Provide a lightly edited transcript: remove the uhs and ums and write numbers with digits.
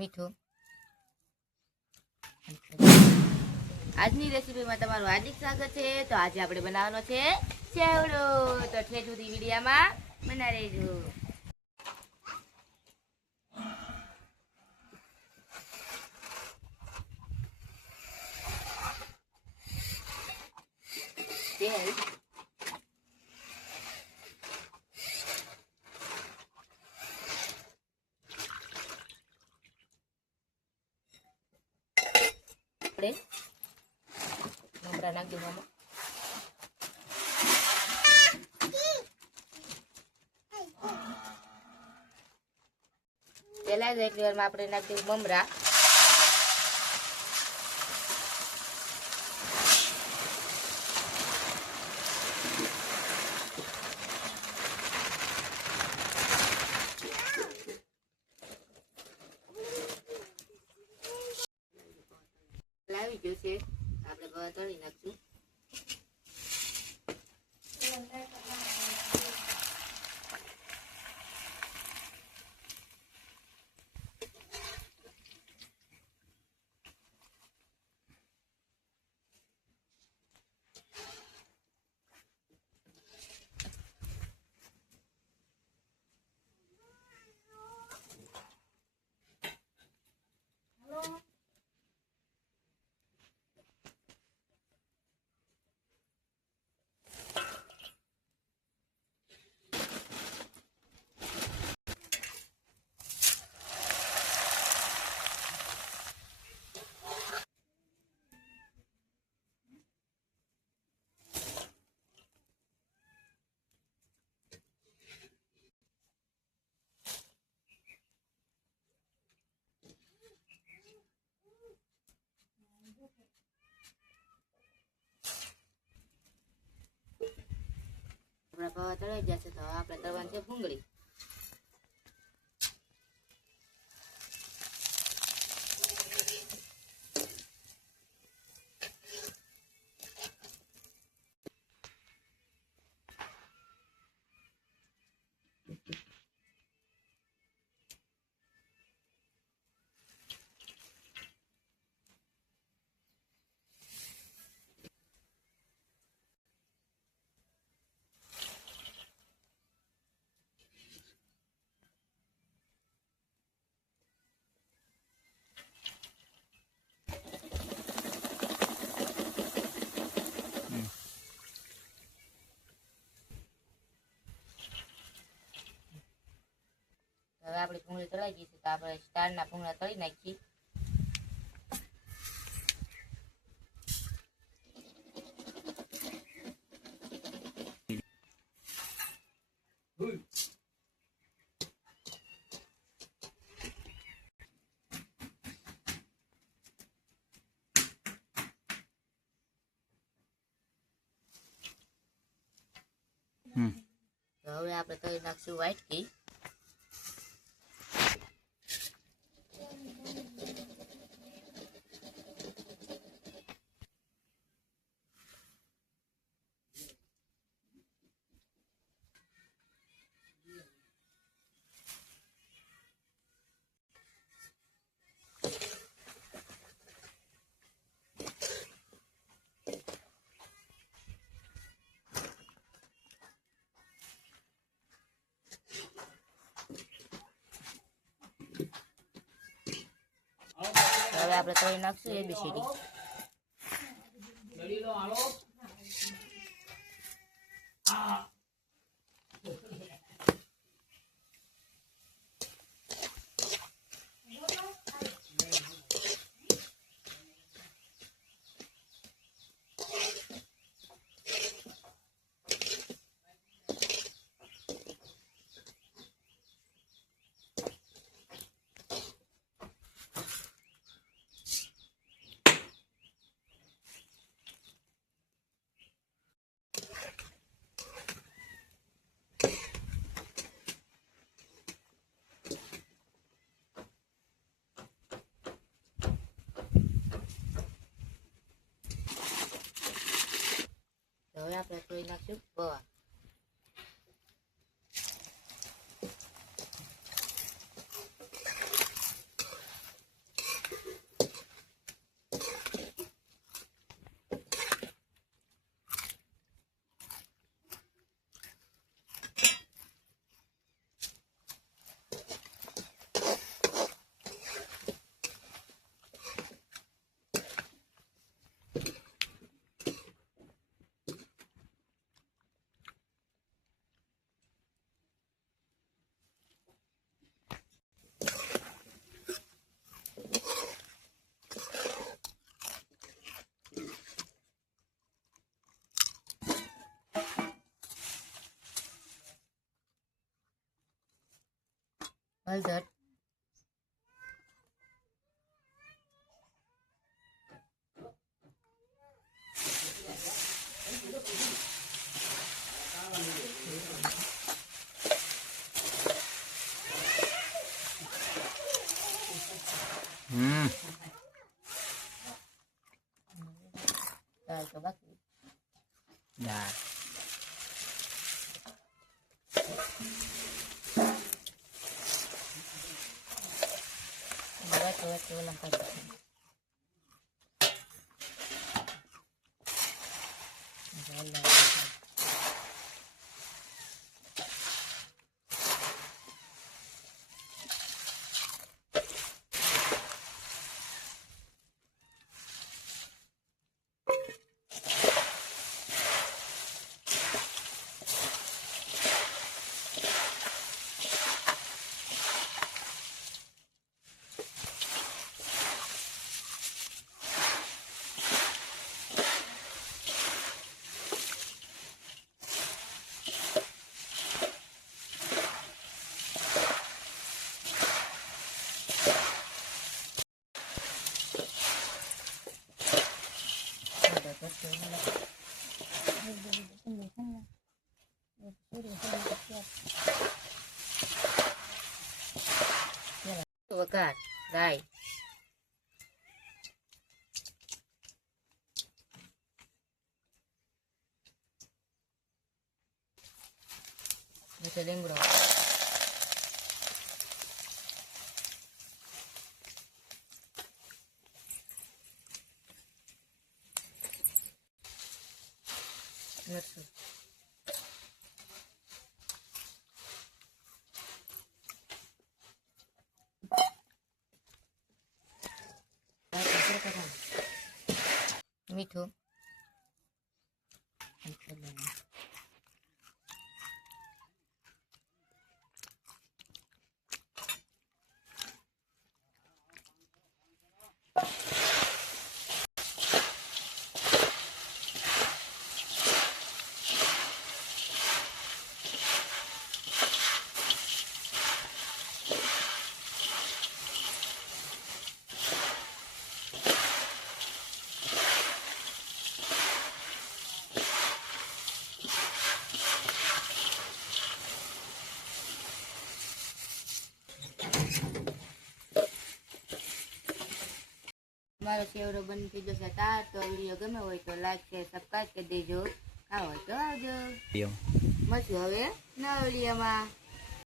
મીઠું. આજની રેસીપીમાં તમારું હાર્દિક સ્વાગત છે. તો આજે આપણે બનાવવાનો છે ચેવડો. તો ઠેઠ સુધી વિડીયામાં બના રહેજો. આપણે મમરા નાખી દઉં. પહેલા જ એટલી વારમાં આપણે નાખી દઉં મમરા. લાવી ગયું છે, આપણે બહાર તળી નાખશું. આપણા પૌવા તળાઈ જશે તો આપણે તળવાની છે ભૂંગળી. હવે આપણી ભૂંગળી તળાઈ ગઈ છે તો આપણે સ્ટારના ભૂંગળા તળી નાખીએ. તો હવે આપણે તળી નાખશું વ્હાઈટ ઘી. હવે આપણે તળી નાખશું ABCD. હવે આપણે તળી નાખશું પૌવા. હળદર, દાળ તો બાકી. દાળ વચ્ચે ઓલા કરી વઘાર રાઈ, લીમડો, મરચું, મીઠું, મારો સેવડો બની થઈ જશે તાર. તો વિડીયો ગમે હોય તો લાઈક શેર સબસ્ક્રાઈબ કરી દેજો. ખાવ હોય તો આવજો. મળશું હવે નવા વિડીયોમાં.